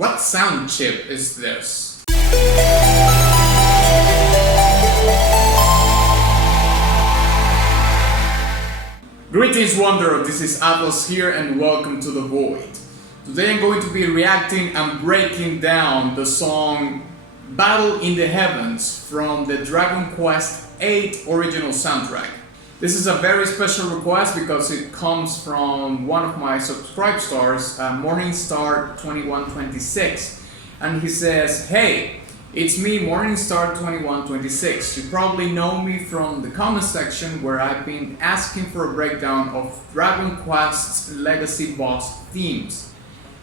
What sound chip is this? Greetings Wanderer, this is Atlas here and welcome to the Void. Today I'm going to be reacting and breaking down the song Battle in the Heavens from the Dragon Quest VIII original soundtrack. This is a very special request because it comes from one of my subscribe stars, Morningstar2126, and he says, "Hey, it's me Morningstar2126. You probably know me from the comment section where I've been asking for a breakdown of Dragon Quest's legacy boss themes.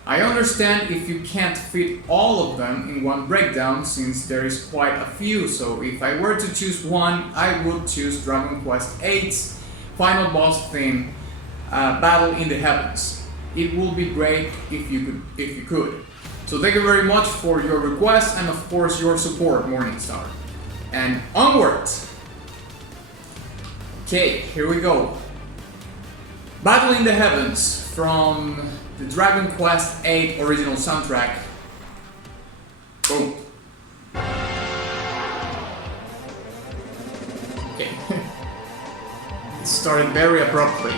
I understand if you can't fit all of them in one breakdown since there is quite a few, so if I were to choose one, I would choose Dragon Quest VIII's final boss theme, Battle in the Heavens. It would be great if you could. So thank you very much for your request and of course your support, Morningstar. And onwards! Okay, here we go. Battle in the Heavens from the Dragon Quest VIII original soundtrack. Boom. Okay. It started very abruptly.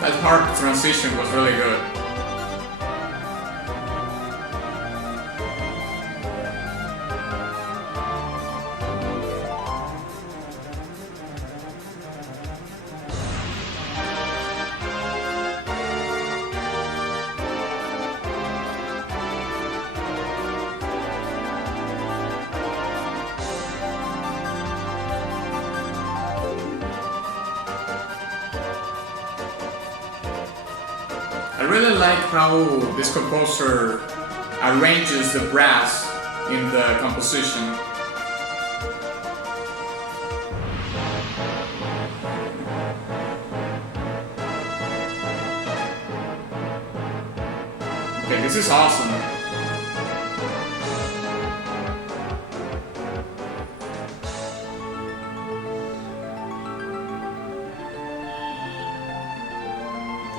That harp transition was really good. I really like how this composer arranges the brass in the composition. Okay, this is awesome.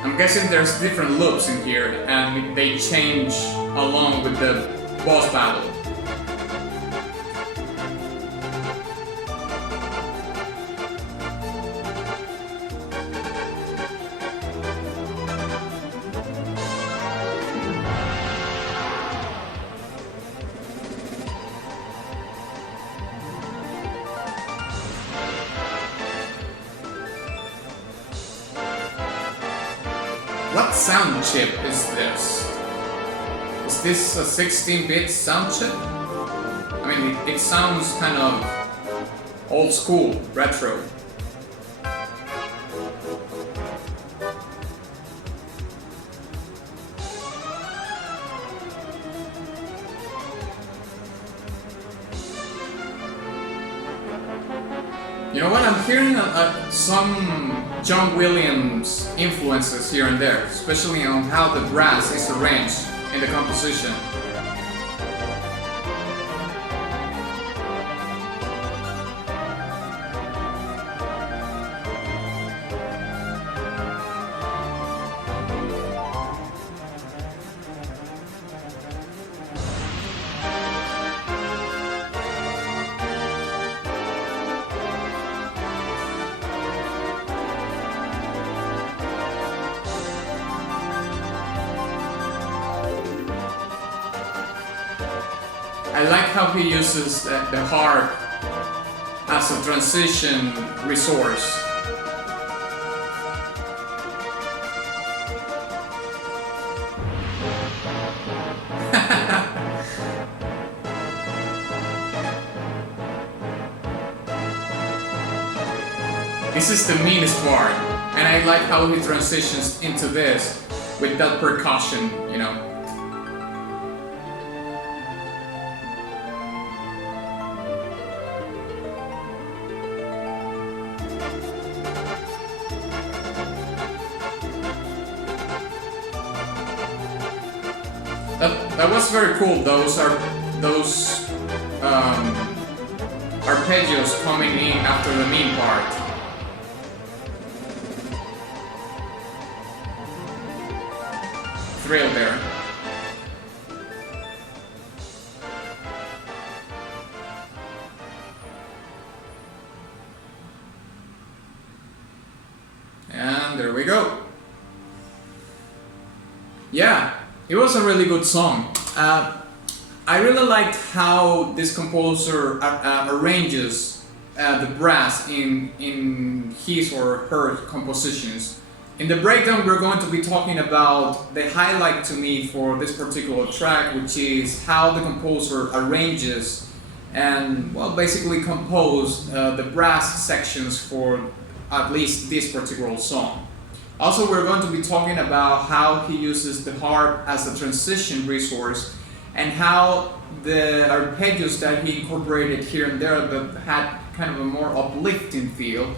I'm guessing there's different loops in here and they change along with the boss battle. What sound chip is this? Is this a 16-bit sound chip? I mean, it sounds kind of old school, retro. You know what, I'm hearing some John Williams influences here and there, especially on how the brass is arranged in the composition. I like how he uses the harp as a transition resource. This is the meanest part, and I like how he transitions into this with that percussion, you know. That was very cool. Those arpeggios coming in after the mean part. Thrill there. And there we go. Yeah, it was a really good song. I really liked how this composer arranges the brass in his or her compositions. In the breakdown, we're going to be talking about the highlight to me for this particular track, which is how the composer arranges and, well, basically compose the brass sections for at least this particular song. Also, we're going to be talking about how he uses the harp as a transition resource and how the arpeggios that he incorporated here and there that had kind of a more uplifting feel,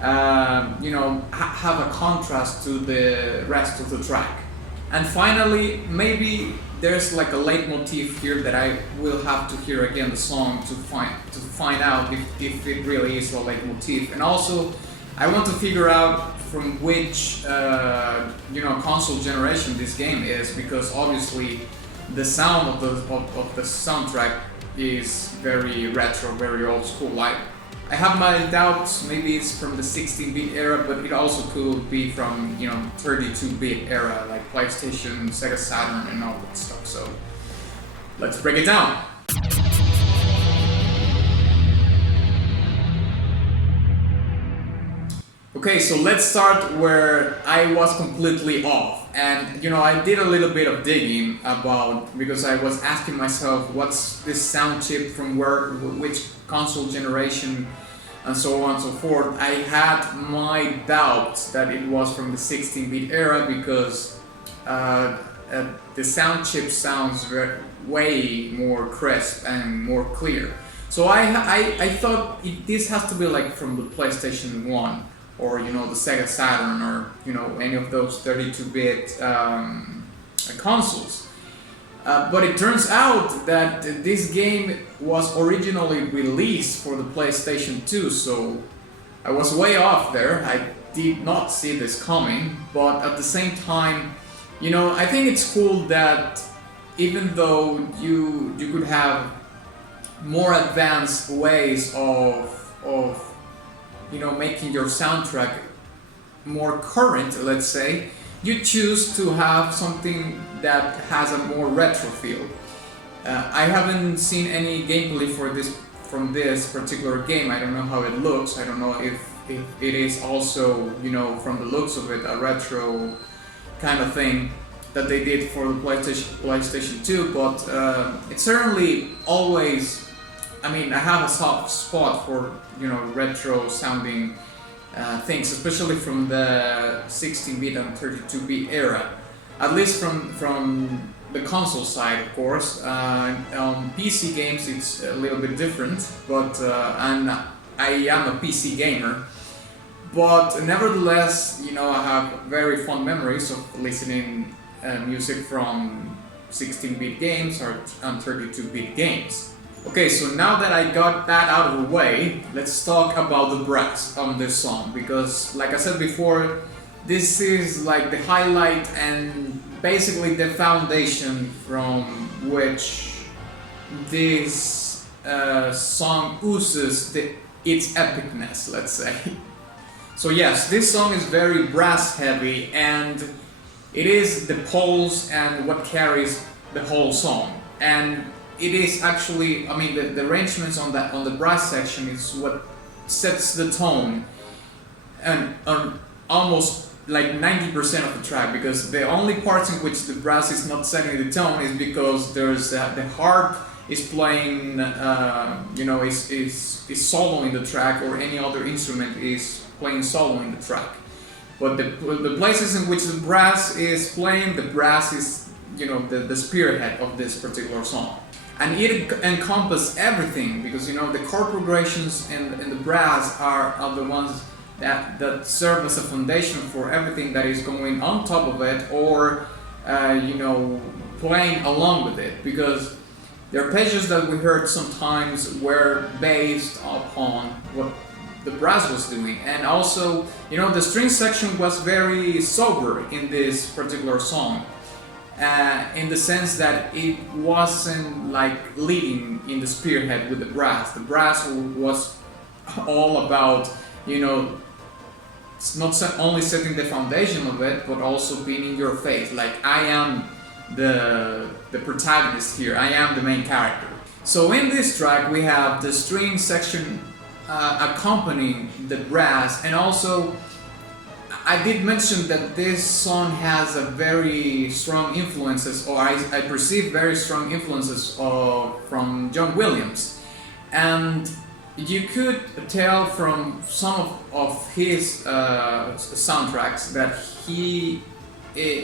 have a contrast to the rest of the track. And finally, maybe there's like a leitmotif here that I will have to hear again the song to find out if it really is a leitmotif. And also, I want to figure out from which console generation this game is, because obviously the sound of the soundtrack is very retro, very old school. I have my doubts. Maybe it's from the 16-bit era, but it also could be from 32-bit era, like PlayStation, Sega Saturn, and all that stuff. So let's break it down. Okay, so let's start where I was completely off. And I did a little bit of digging because I was asking myself, what's this sound chip from which console generation, and so on and so forth. I had my doubts that it was from the 16-bit era because the sound chip sounds way more crisp and more clear. So I thought this has to be like from the PlayStation 1. Or the Sega Saturn, or any of those 32-bit consoles. But it turns out that this game was originally released for the PlayStation 2, so I was way off there. I did not see this coming, but at the same time, I think it's cool that even though you could have more advanced ways of making your soundtrack more current, let's say, you choose to have something that has a more retro feel. I haven't seen any gameplay from this particular game. I don't know how it looks. I don't know if it is also, from the looks of it, a retro kind of thing that they did for the PlayStation 2, but it's certainly always, I have a soft spot for retro sounding things, especially from the 16-bit and 32-bit era. At least from the console side, of course. On PC games, it's a little bit different, but and I am a PC gamer. But nevertheless, I have very fond memories of listening music from 16-bit games and 32-bit games. Okay, so now that I got that out of the way, let's talk about the brass on this song, because like I said before, this is like the highlight and basically the foundation from which this song oozes its epicness, let's say. So yes, this song is very brass heavy, and it is the pulse and what carries the whole song. And it is actually, the arrangements on the brass section is what sets the tone, and almost like 90% of the track, because the only parts in which the brass is not setting the tone is because there's the harp is playing, is soloing the track, or any other instrument is playing solo in the track. But the places in which the brass is playing, the brass is, the spearhead of this particular song. And it encompasses everything, because the chord progressions and the brass are the ones that serve as a foundation for everything that is going on top of it, or playing along with it, because the arpeggios that we heard sometimes were based upon what the brass was doing. And also, the string section was very sober in this particular song, in the sense that it wasn't like leading in the spearhead with the brass. The brass was all about, it's not only setting the foundation of it, but also being in your face. Like, I am the protagonist here, I am the main character. So in this track we have the string section accompanying the brass, and also I did mention that this song has a very strong influences, or I perceive very strong influences from John Williams, and you could tell from some of his soundtracks that he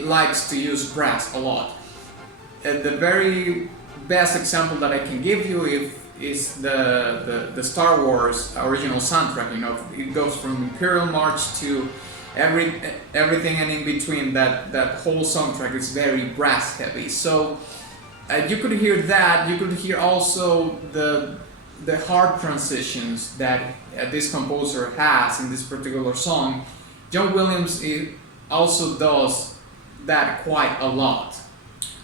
likes to use brass a lot. The very best example that I can give you is the Star Wars original soundtrack. It goes from Imperial March to everything, and in between, that whole soundtrack is very brass heavy. So you could hear that. You could hear also the hard transitions that this composer has in this particular song. John Williams also does that quite a lot.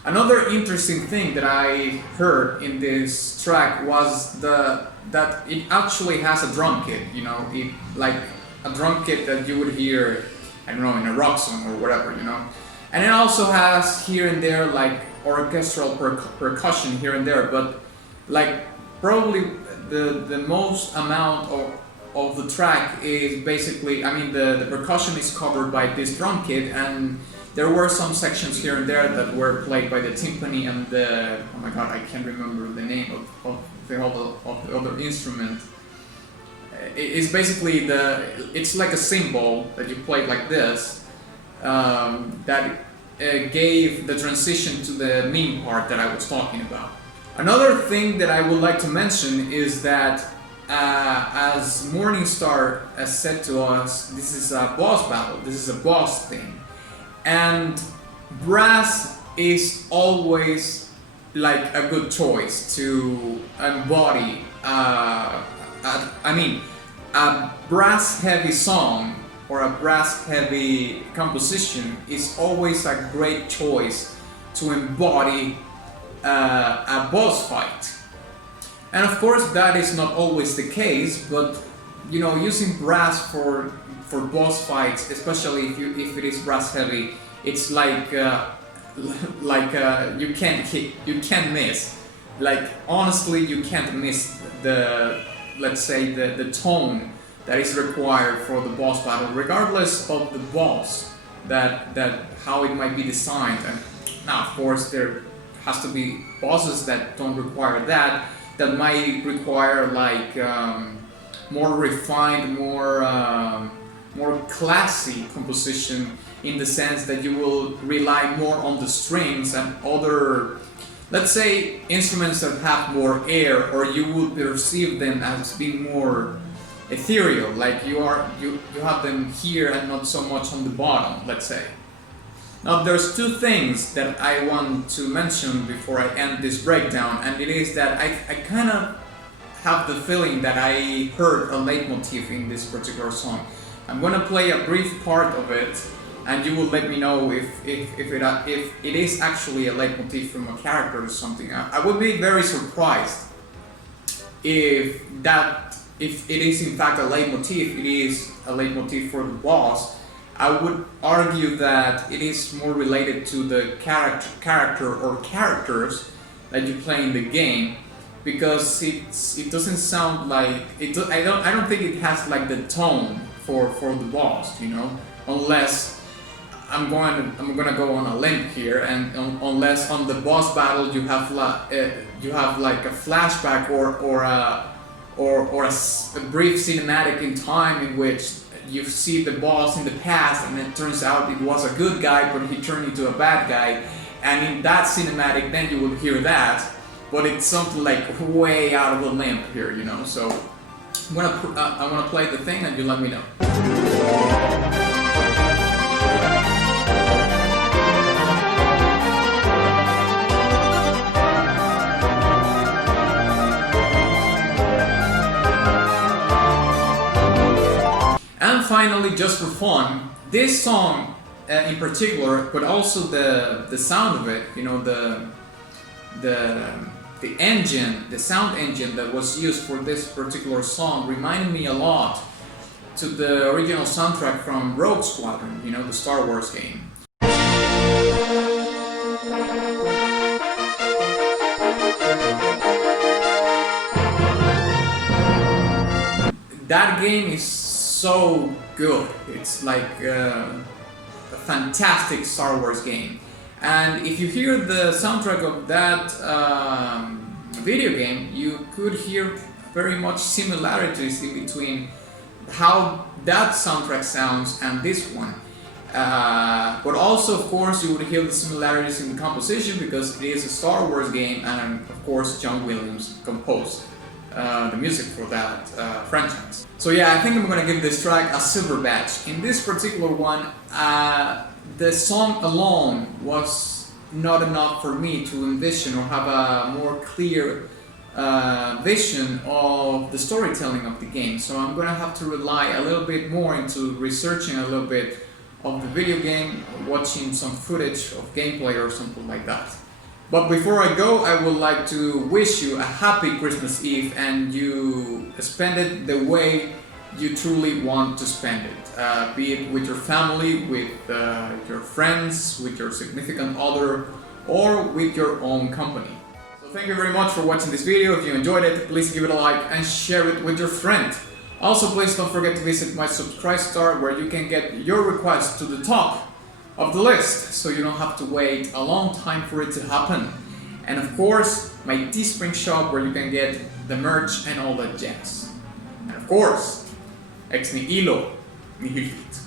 Another interesting thing that I heard in this track was that it actually has a drum kit, it like a drum kit that you would hear, I don't know, in a rock song or whatever, And it also has here and there like orchestral percussion here and there, but like probably the most amount of the track is basically, the percussion is covered by this drum kit, and there were some sections here and there that were played by the timpani and the, oh my god, I can't remember the name of the other instrument. It's basically it's like a cymbal that you play like this, that gave the transition to the meme part that I was talking about. Another thing that I would like to mention is that as Morningstar has said to us, this is a boss battle, this is a boss thing. And brass is always like a good choice to embody, a brass heavy song or a brass heavy composition is always a great choice to embody a boss fight. And of course that is not always the case, but using brass for boss fights, especially if it is brass heavy, it's like you can't miss. Like, honestly, you can't miss let's say the tone that is required for the boss battle, regardless of the boss, that how it might be designed. And now, of course, there has to be bosses that don't require that might require like more refined, more classy composition, in the sense that you will rely more on the strings and other, let's say, instruments that have more air, or you will perceive them as being more ethereal, like you have them here and not so much on the bottom, let's say. Now there's two things that I want to mention before I end this breakdown, and it is that I kind of have the feeling that I heard a leitmotif in this particular song. I'm gonna play a brief part of it, and you will let me know if it is actually a leitmotif from a character or something. I would be very surprised if it is in fact a leitmotif. It is a leitmotif for the boss. I would argue that it is more related to the character or characters that you play in the game, because it doesn't sound like it. I don't think it has like the tone for the boss, unless I'm gonna go on a limb here, and unless on the boss battle you have like a flashback or a brief cinematic in time in which you see the boss in the past, and it turns out it was a good guy, but he turned into a bad guy, and in that cinematic, then you will hear that. But it's something like way out of the limb here, you know. So I wanna play the thing, and you let me know. And finally, just for fun, this song in particular, but also the sound of it, you know, the engine, the sound engine that was used for this particular song reminded me a lot to the original soundtrack from Rogue Squadron, you know, the Star Wars game. That game is so good. It's like a fantastic Star Wars game. And if you hear the soundtrack of that video game, you could hear very much similarities in between how that soundtrack sounds and this one. But also, of course, you would hear the similarities in the composition because it is a Star Wars game, and of course, John Williams composed the music for that franchise. So yeah, I think I'm gonna give this track a silver badge. In this particular one, the song alone was not enough for me to envision or have a more clear vision of the storytelling of the game. So I'm gonna have to rely a little bit more into researching a little bit of the video game, watching some footage of gameplay or something like that. But before I go, I would like to wish you a happy Christmas Eve, and you spend it the way you truly want to spend it. Be it with your family, with your friends, with your significant other, or with your own company. So thank you very much for watching this video. If you enjoyed it, please give it a like and share it with your friend. Also, please don't forget to visit my subscribe star, where you can get your request to the top of the list, so you don't have to wait a long time for it to happen. And of course, my Teespring shop, where you can get the merch and all that jazz. And of course, ex nihilo nihil fit.